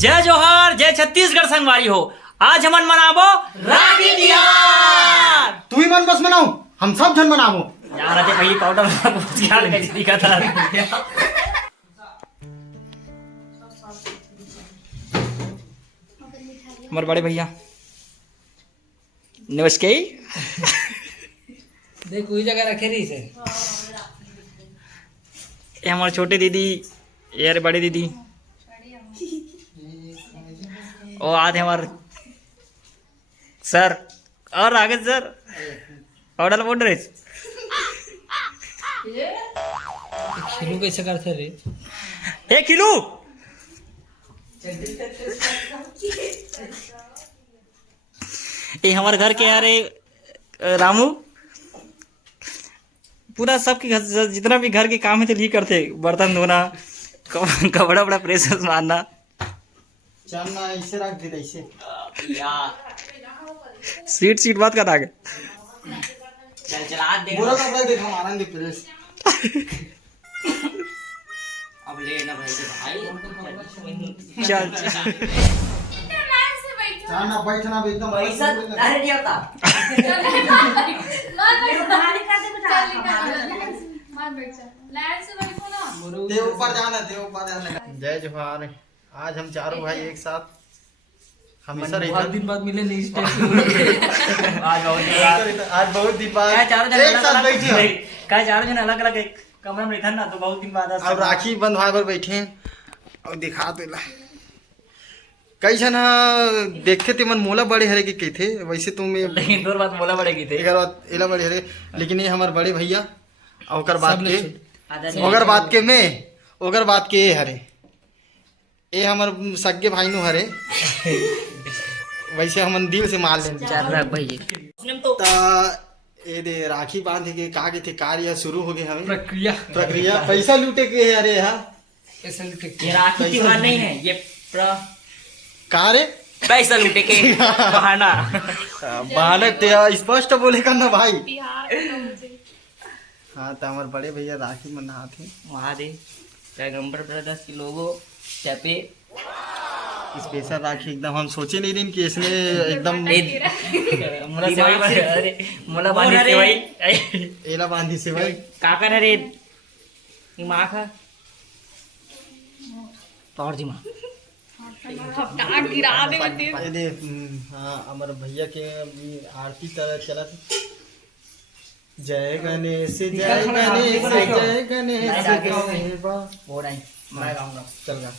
जय जोहार, जय छत्तीसगढ़ संगवारी हो। आज हमन मनाबो राखी तिहार। तू ही मन बस मनाओ, हम सब जन मनाबो। यार अजय भाई पाउडर पूछ के आने का दिखा था। हमारे बड़े भैया नमस्ते। देख कोई जगह रखे रही से। ये हमारे छोटे दीदी, ये रे बड़ी दीदी, और आज हमारे सर और आगे सर पाउडर बोल रहे खिलू कैसे करते रे? ए खिलू ये हमारे घर के यार रामू पूरा सबके जितना भी घर के काम है तो यही करते। बर्तन धोना, कपड़ा बड़ा प्रेस मारना। चलना ऐसे रख दे ऐसे। सीट बात का आगे चल चला दे। पूरा कपड़ा देखा मारन दे प्रेस। अब ले ना भाई चल चलना बैठना भी एकदम पैसा अरे नहीं होता। दे ऊपर जाना, दे ऊपर जाना। जय जोहार। आज हम चारों भाई एक साथ हमेशा बहुत दिन बाद मिले नहीं स्टेज। आज बहुत दिन बाद एक साथ बैठे हैं। का चारों जन अलग अलग एक कमरे में रहता ना, तो बहुत दिन बाद अब राखी बंधवाए पर बैठे हैं और दिखा दे कैसन देखे ते मन मोला बड़े हरे के थे। वैसे तो मैं लेकिन दो बात बोला पड़ेगी थे। एकर बात एला बड़े हरे, लेकिन ये हमारे बड़े भैया और ओकर बात के आदमी ओकर बात के मैं ओकर बात के ये हरे, ये हमर सगे भाई नु हरे। वैसे हमन दिल से मार लें चार रख भाई तो ता ये दे राखी बांध के का के थे कार्य शुरू हो गए हमें प्रक्रिया पैसा लूटे के है। अरे हाँ ऐसा लुटे ये राखी त्योहार नहीं है, ये का रे पैसा लूटे के बहाना। बहाने ते स्पष्ट बोले का ना भाई। हाँ तो हमारे बड़े भैया राखी मना थे महादेव पैगंबर ब्रदर्स के लोगो चपे स्पेशल राखी एकदम हम सोचे नहीं दिन कि इसने एकदम मोला सेवाई अरे मोला बांधी सेवाई एला बांधी से भाई काकर रे माँ का तौर जी माँ ये दे हाँ हमारे भैया के अभी आरती तरह चला था। जय गणेश जय गणेश जय गणेश वो नहीं मैं गाऊंगा। चल गा।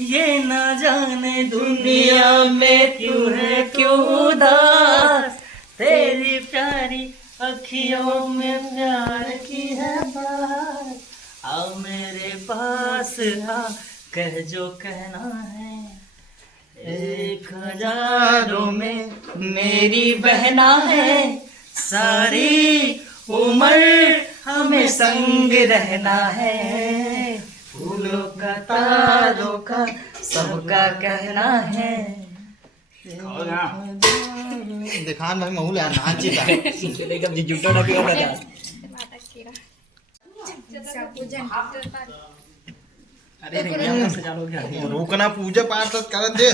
ये न जाने दुनिया में क्यों है क्यों उदास, तेरी प्यारी अखियों में प्यार की है बात। आओ मेरे पास आ कह जो कहना है, 1000 में मेरी बहना है। सारी उम्र हमें संग रहना है, फूलों का तारों का सबका कहना है। दिखान भाई महू ले नाची था। एकदम जुटा ना पियो ना अरे नहीं सजा लो क्या रोकना पूजा पाठ तो कर दे।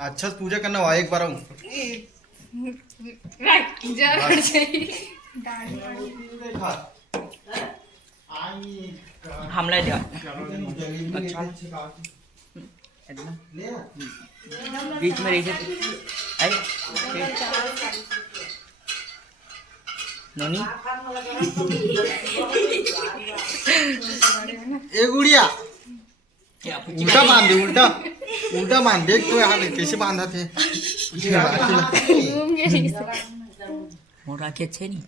अच्छा से पूजा करना हुआ एक बार हमला दिया बीच में रही आई नोनी ए गुड़िया उल्टा बांध दे, उल्टा बांध दे। तो यहाँ कैसे बांधा थे मोरा के अच्छे नहीं।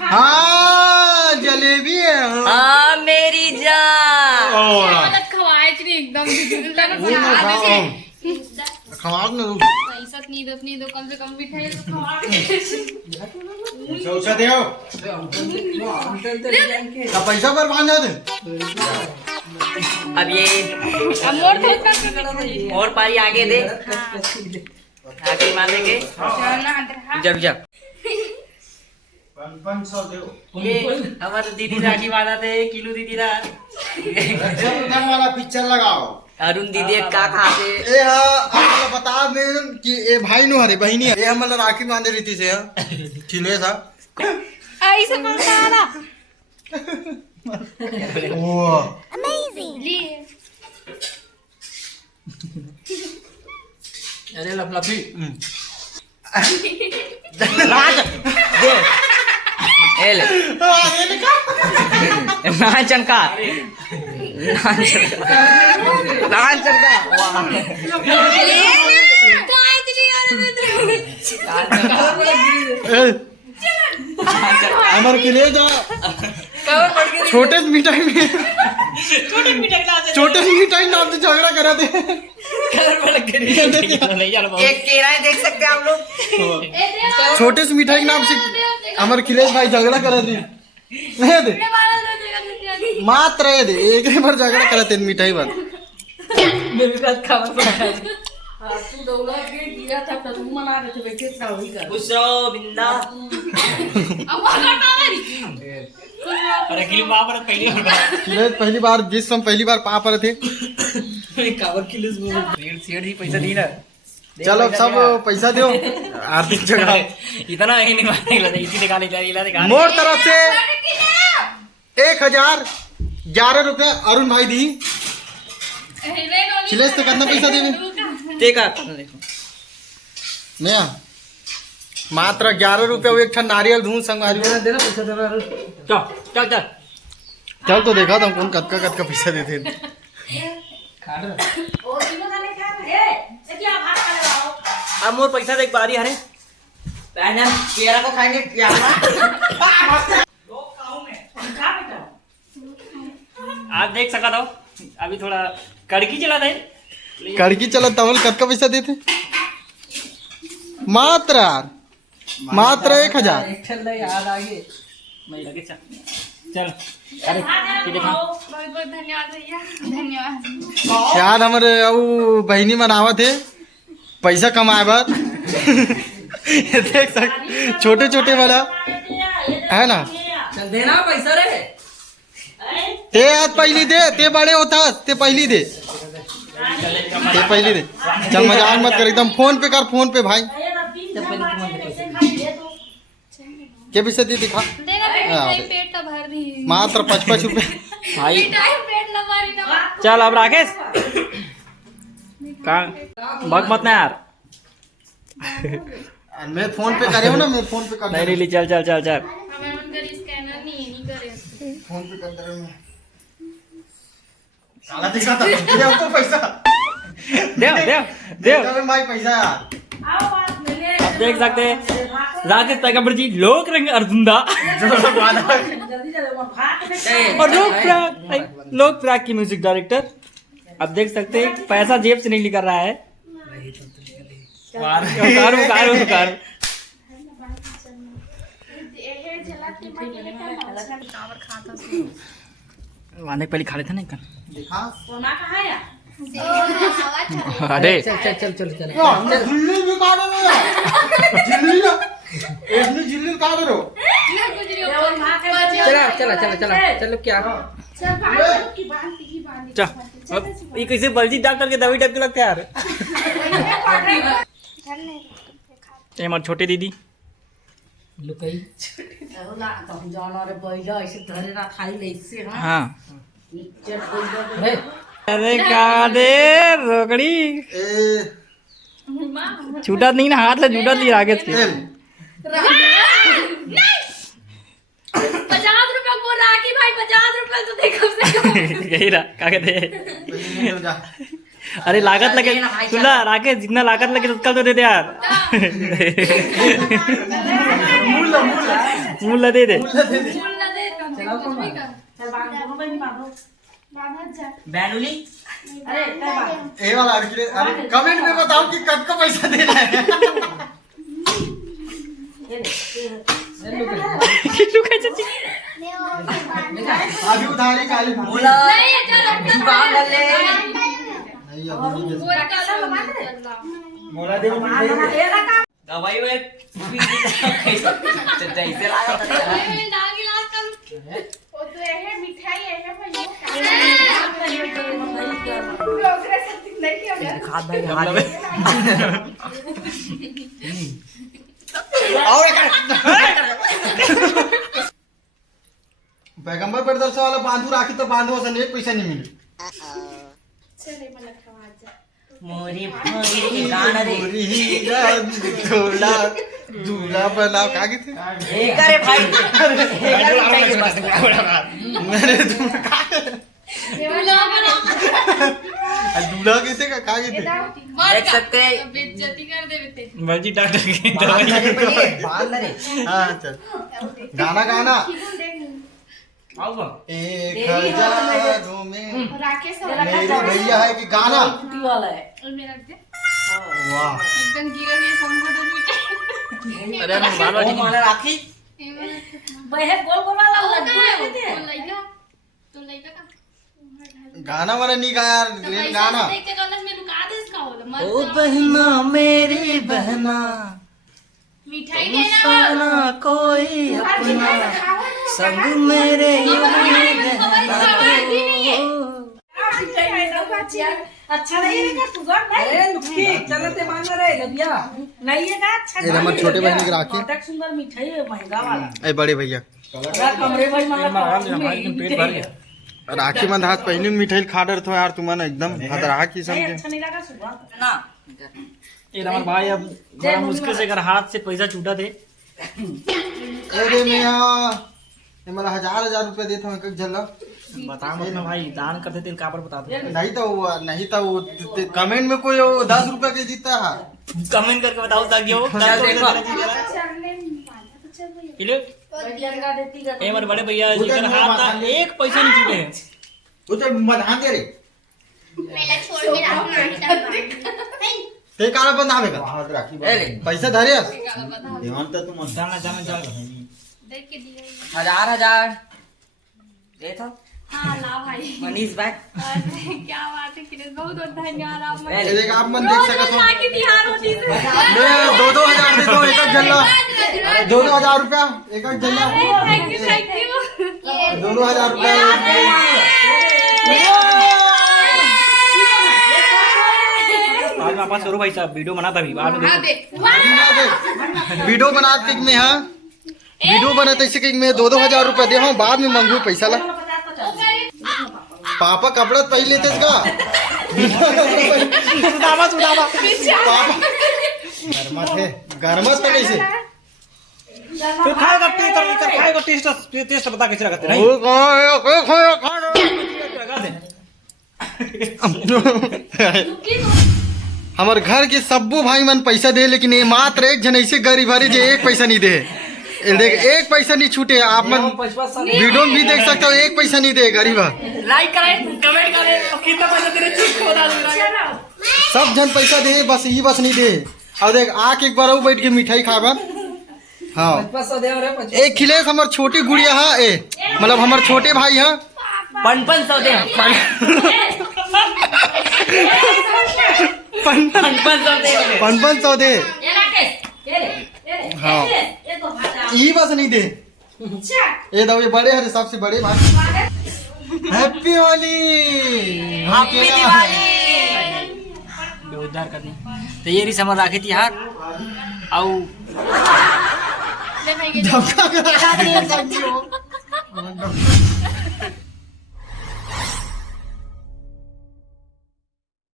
हाँ जलेबी है हाँ मेरी जान खवार न दो कम से कम मिठाई तो पैसा पर बांधा थे। अब ये और पारी आगे दे आगे मारेंगे जब जब 500 दे ये हमारे दीदी राखी बांधा थे किलो दीदी रा वाला पिक्चर लगाओ अरुण दीदी एक का खाते ए हाँ आपको बता मैं कि ए भाई नु हरे बहिनी है ए हमला राखी बांधे रीति से किलो था ऐसे बोलता वाला ओ लिए अरे लफलफी राज दे एल नाचन का नाचन का वाह काय दिली यार हमार के लिए जा छोटे मिठाई में छोटे मिठाई नाम से झगड़ा करा दे एक केरा देख सकते हैं आप लोग छोटे से मिठाई के नाम से हमारे खिलेश भाई झगड़ा करा दे नहीं दे मात्र ये दे एक बार झगड़ा करा दे मिठाई बात मेरे साथ खाना पड़ा तू दौड़ा के गिरा था तो तू मना रहे थे बैठे था वही कर खुश रहो बिंदा अब वो करता मेरी अरे किलो बाप रे पहली बार खिलेश पहली बार जिस हम पहली बार पा पर थे कावर किलो सीढ़ ही पैसा दी ना चलो अब सब पैसा दो आर्थिक जगह इतना ही नहीं मारने लगा इसी निकाले जा इला दिखा मोर तरफ से 1011 रुपए अरुण भाई दी खिलेश तो कितना पैसा देवे देखा मैं मात्र 11 रुपए एक ठन नारियल धून संगवारी देना पैसा देना चल चल चल चल तो देखा था कौन कतका कतका पैसा देते ओ तीनों खाने खा रहे ए क्या भात खा रहे हो अब मोर पैसा देख बारी हरे पहले केरा को खाएंगे क्या खा बेटा आप देख सका था अभी थोड़ा कड़की चला दे कड़की चला तवल कतका पैसा देते मात्र 1000 एक ठल्ला याद आ गए मैं लगे चल चल अरे तू देखा बहुत बहुत धन्यवाद भैया धन्यवाद यार हमारे वो बहनी मनावा थे पैसा कमाए बार देख सक छोटे छोटे वाला है ना चल देना पैसा रे ते आज पहली दे ते बड़े होता ते पहली दे ते पहली दे चल मजाक मत कर एकदम फोन पे कर फोन पे भाई क्या पैसा दी दिखा देना मिठाई पेट तो भर दी मात्र 55 रुपए भाई मिठाई पेट न मारी ना चल अब राकेश का भग मत ना यार मैं फोन पे करे हो ना मैं फोन पे कर नहीं नहीं चल चल चल चल हमें उनका स्कैनर नहीं करे फोन पे कर दे रहा हूं मैं साला दिखा था दे तो पैसा देव देव देव अरे भाई पैसा यार आओ बात मिले आप देख सकते हैं राकेश पैगंबर जी लोक रंग अर्जुंदा जल्दी चलो भात और लोक प्राग की म्यूजिक डायरेक्टर आप देख सकते हैं पैसा जेब से नहीं निकल रहा है उतारो उतारो उतारो वाने पहले खा लेते ना कल दिखा सोना कहाँ है अरे चल चल चल चल चल जिल्ली भी काट दो यार जिल्ली ना इसने जिल्ली काट दो चला चला चला चला चलो क्या चल अब ये कैसे बलजीत डॉक्टर के दवाई टाइप के लगते हैं यार ये हमारी छोटी दीदी लुकाई जानवर पहले ऐसे धरे ना खाई ले इससे हाँ हाँ चल कोई अरे अरे का दे रोकड़ी ए छूटा नहीं ना हाथ ले छूटा ली राकेश के 50 रुपए को राखी भाई 50 रुपए तो दे कम से कम यही रहा क्या कहते हैं जा अरे लागत लगे सुना राकेश जितना लागत लगे उसका तो दे दे यार मूल्य दे दे फूल ना दे कम से कम कुछ भी कर चल बांध दो भाई बांधो बांध जा बैनुली अरे क्या बात ए वाला अरे कमेंट में बताओ कि कब का पैसा देना है किट्टू कैसे अभी उधारी काली बोला नहीं चलो जुगाड़ कर ले नहीं अभी नहीं वो निकालो मोला दे बांधना ये रखा दवाई में जैसे लाया था डाल गिलास कर वो तो है मिठाई है भैया खाद भाई हाथ पैगंबर पर दर्शा वाला बांधू राखी तो बांधो से एक पैसा नहीं मिले चले मला खवा जा मोरी मोरी गाना रे थोड़ा दूल्हा बनाओ का थे एक अरे भाई मेरे दूल्हा दूल्हा कैसे का थे देख सकते बेइज्जती कर दे बेटे मर्जी डॉक्टर की बांध रे हाँ चल गाना गाना आओ 1000 में राकेश मेरी भैया है कि गाना छुट्टी वाला है और मेरा रख दे वाह एकदम गिरा ये हमको तो बेटा अरे हम बाल वो माला राखी वह गोल गोल वाला तो लड्डू है लइका का गाना वाला नहीं गा यार लेन गाना देख के कॉलेज में रुका दे इसका हो ओ बहना मेरी बहना मिठाई देना सोना कोई अपना संग मेरे अच्छा नहीं है क्या सुगर नहीं अरे लुक्की चलो ते मान रे लबिया नहीं है का अच्छा ये हमारे छोटे बहन की राखी बहुत सुंदर मिठाई है महंगा वाला ए बड़े भैया कमरे भाई पेट भर गया राखी में हाथ पहले मिठाई खा डर थो यार तुम एकदम हतरा की समझे अच्छा नहीं लगा सुगर ना ये हमारे भाई अब बड़ा मुश्किल से अगर हाथ से पैसा छूटा थे अरे मियां ये मला 1000 रुपए देता हूँ एक झल्ला बता मत ना भाई दान करते थे काबर बताते नहीं तो वो कमेंट में कोई 10 रुपए के जीता है कमेंट करके बताओ ताकि वो चल देखो ये हमारे बड़े भैया जिनका हाथ था एक पैसा नहीं छूटे हैं वो तो बधान दे रे मेला छोड़ के रखना ते काला बंद आवेगा राखी पैसा धरे जाना जाना जाना देख के दिया 1000 दे तो हां ला भाई मनीष भाई अरे क्या बात है किरण बहुत बहुत धन्यवाद आप एक आप मन देख सकते हो राखी तिहार होती है मैं 2-2000 दे दो एक झल्ला 2-2000 रुपया एक झल्ला थैंक यू 2-2000 रुपया आज मेरे पास करो भाई साहब वीडियो बनाता भी बाद में देखो वीडियो बनाते में हाँ वीडियो बनाते ऐसे कि मैं 2-2000 रुपया दे बाद में मांगू पैसा ला पापा कपड़ा पहन लेते इसका गरमत है गरमत तो कैसे फिर खाएगा टेस्ट टेस्ट बता कैसे लगाते नहीं हमारे घर के सब्बो भाई मन पैसा दे लेकिन ये मात्र एक जन ऐसे गरीब हरी जो एक पैसा नहीं दे देख एक पैसा नहीं छूटे आप मन वीडियो में भी देख सकते हो एक पैसा नहीं दे गरीब लाइक करें कमेंट करें और कितना पैसा तेरे चीज को डाल सब जन पैसा दे बस ये बस नहीं दे और देख आके एक बार वो बैठ के मिठाई खाबा हाँ 500 दे रे एक खिलेश हमारे छोटी गुड़िया है ए मतलब हमारे छोटे भाई हैं 500 दे 500 दे हाँ ये बस नहीं दे ये दो ये बड़े हरे सबसे बड़े भाई हैप्पी होली उद्धार करनी तो ये रिस हमारा राखी तिहार आओ ले भाई